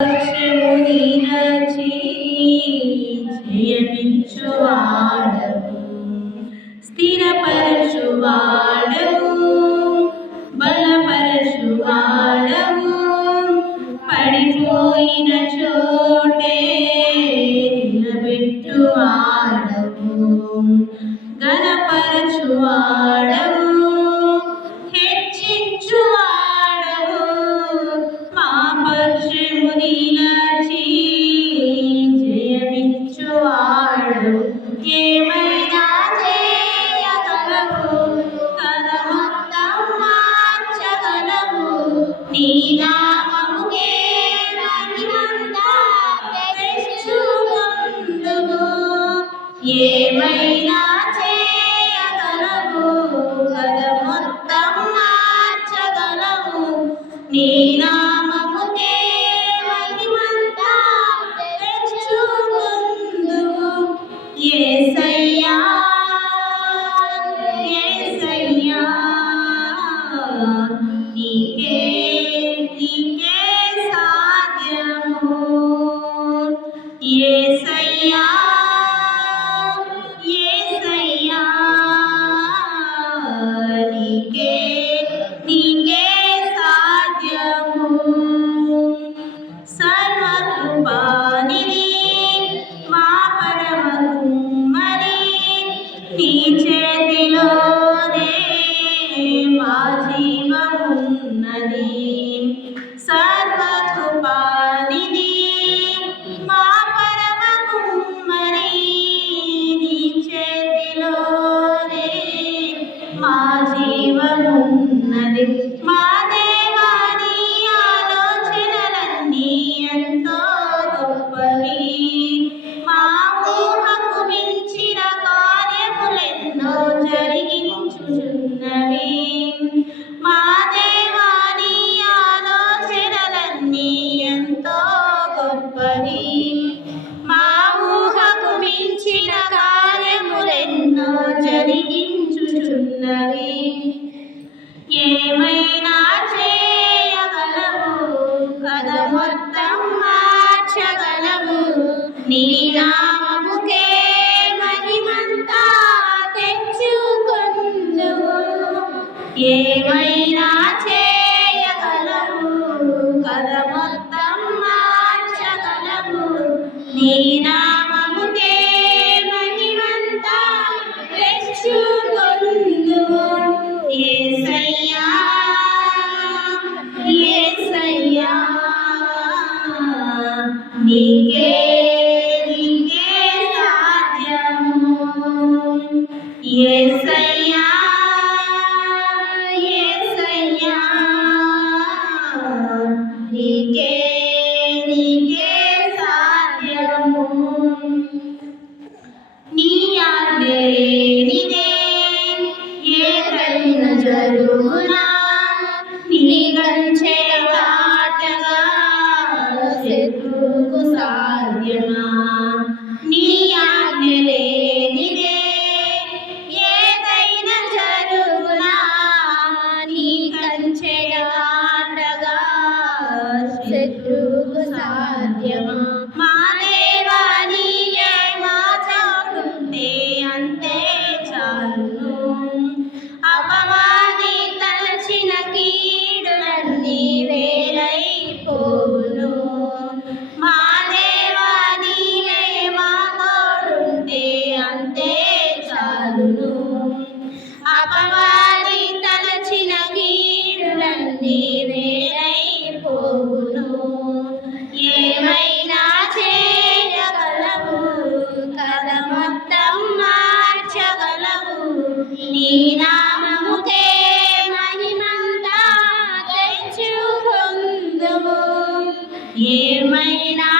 పక్షమునిరచి జయమిచ్చువాడవు, స్థిరపరచువాడవు, బలపరచువాడవు, పడిపోయిన చోటే నిలబెట్టువాడవు, ఘనపరచువాడవు, హెచ్చించువాడవు, మా పక్షము నిలచి జయమిచ్చువాడవు. ఏమైనా చేయగలవు, కలమొత్తం మార్చగలవు, నీ నామముకే మహిమంతా తెచ్చుకొందుము. ఏమైనా చేయగలవు, కలమొత్తం మార్చగలవు, నీ నామముకే మహిమంతా తెచ్చుకొందుము. యేసయ్యా యేసయ్యా, నీకే నీకే సాధ్యము. యేసయ్యా యేసయ్యా, నీకే నీకే సాధ్యము. సర్వకృపానిధి మా పరమ కుమ్మరి, నీ చేతిలోనే మా జీవమున్నది. సర్వకృపానిధి మా పరమ కుమ్మరి, నీ చేతిలోనే మా జీవమున్నది. మా దేవా, నీ ఆలోచనలన్నీ ఎంతో గొప్పవి, మా ఊహకు మించిన కార్యములెన్నో జరిగించుచున్నవి. మా దేవా, నీ ఆలోచనలన్నీ ఎంతో గొప్పవి, మా ఊహకు మించిన కార్యములెన్నో జరిగించుచున్నవి. ఏమైనా చేయగలవు, కథ మొత్తం మార్చగలవు, నీ నామముకే మహిమంతా తెచ్చుకొందుము. ఏమైనా చేయగలవు, కథ మొత్తం మార్చగలవు, నీ నామముకే మహిమంతా తెచ్చుకొందుము. యేసయ్యా యేసయ్యా, నీకే నీకే సాధ్యము. యేసయ్యా యేసయ్యా, నీకే నీకే సాధ్యము. నీ ఆజ్ఞ లేనిదే ఏదైనా జరుగునా, నీ కంచె దాటగా శత్రువుకు సాధ్యమా. నీ ఆజ్ఞ లేనిదే ఏదైనా జరుగునా, నీ కంచె దాటగా శత్రువుకు సాధ్యమా. మా దేవా, నీవే మా చాటుంటే అంతే చాలును, అపవాది తలచిన కీడులన్నీ వేరైపోవును. మా దేవా, నీవే మా తోడుంటే అంతే చాలును, అపవాది తలచిన కీడులన్నీ వేరైపోవును. ఏమైనా చేయగలవు, కథ మొత్తం మార్చగలవు, నీ నామముకే మహిమంతా తెచ్చుకొందుము. ఏమైనా